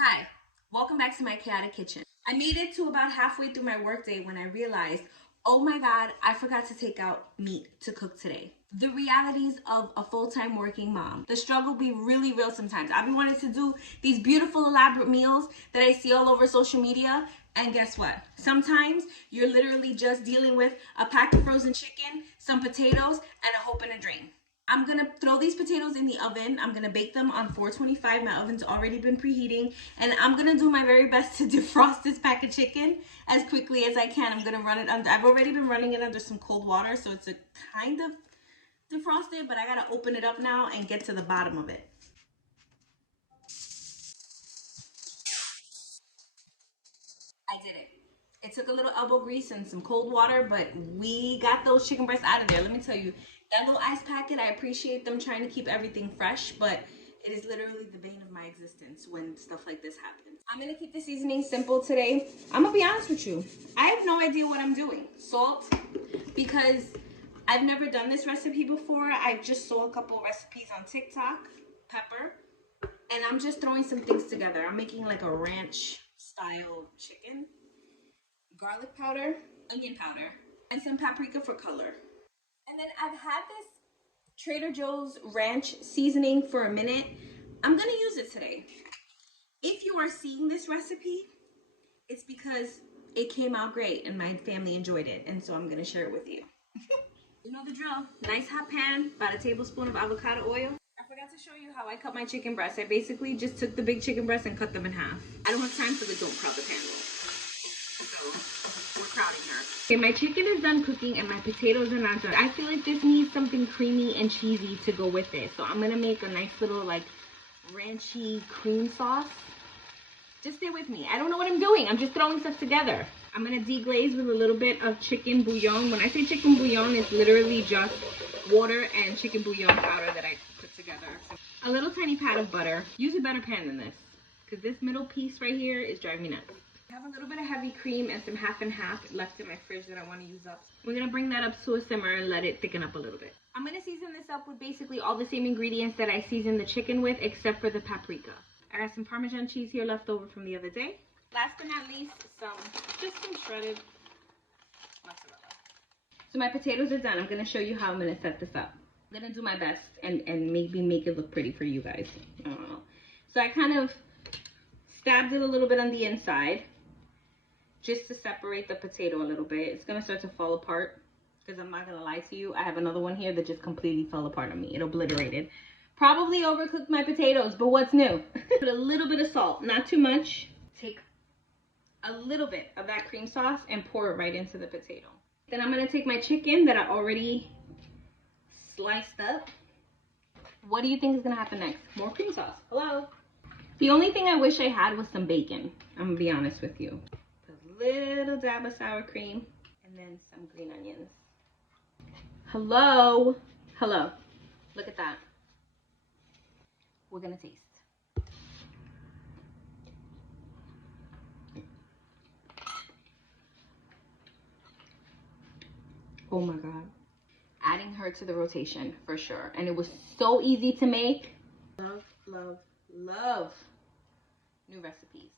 Hi, welcome back to my chaotic kitchen. I made it to about halfway through my workday when I realized, oh my God, I forgot to take out meat to cook today. The realities of a full-time working mom. The struggle be really real sometimes. I've been wanting to do these beautiful elaborate meals that I see all over social media, and guess what? Sometimes you're literally just dealing with a pack of frozen chicken, some potatoes, and a hope and a dream. I'm gonna throw these potatoes in the oven. I'm gonna bake them on 425. My oven's already been preheating. And I'm gonna do my very best to defrost this pack of chicken as quickly as I can. I'm gonna run it under, I've already been running it under some cold water, so it's a kind of defrosted, but I gotta open it up now and get to the bottom of it. I did it. It took a little elbow grease and some cold water, but we got those chicken breasts out of there. Let me tell you, that little ice packet, I appreciate them trying to keep everything fresh, but it is literally the bane of my existence when stuff like this happens. I'm gonna keep the seasoning simple today. I'm gonna be honest with you. I have no idea what I'm doing. Salt, because I've never done this recipe before. I just saw a couple recipes on TikTok. Pepper, and I'm just throwing some things together. I'm making like a ranch style chicken, garlic powder, onion powder, and some paprika for color. And then I've had this Trader Joe's ranch seasoning for a minute. I'm gonna use it today. If you are seeing this recipe, it's because it came out great and my family enjoyed it, and so I'm gonna share it with you. You know the drill. Nice hot pan, about a tablespoon of avocado oil. I forgot to show you how I cut my chicken breasts. I basically just took the big chicken breast and cut them in half. I don't have time for the don't crowd the pan rule. So we're crowding her. Okay, my chicken is done cooking and my potatoes are not done. I feel like this needs something creamy and cheesy to go with it. So I'm gonna make a nice little like ranchy cream sauce. Just stay with me. I don't know what I'm doing. I'm just throwing stuff together. I'm gonna deglaze with a little bit of chicken bouillon. When I say chicken bouillon, it's literally just water and chicken bouillon powder that I put together. A little tiny pat of butter. Use a better pan than this, because this middle piece right here is driving me nuts. I have a little bit of heavy cream and some half and half left in my fridge that I want to use up. We're gonna bring that up to a simmer and let it thicken up a little bit. I'm gonna season this up with basically all the same ingredients that I seasoned the chicken with, except for the paprika. I got some Parmesan cheese here left over from the other day. Last but not least, just some shredded mozzarella. So my potatoes are done. I'm gonna show you how I'm gonna set this up. I'm gonna do my best and maybe make it look pretty for you guys. I don't know. So I kind of stabbed it a little bit on the inside just to separate the potato a little bit. It's gonna start to fall apart because I'm not gonna lie to you. I have another one here that just completely fell apart on me. It obliterated. Probably overcooked my potatoes, but what's new? Put a little bit of salt, not too much. Take a little bit of that cream sauce and pour it right into the potato. Then I'm gonna take my chicken that I already sliced up. What do you think is gonna happen next? More cream sauce. Hello? The only thing I wish I had was some bacon. I'm gonna be honest with you. Put a little dab of sour cream and then some green onions. Hello? Hello. Look at that. We're gonna taste. Oh my God. Adding her to the rotation for sure. And it was so easy to make. Love, love, love new recipes.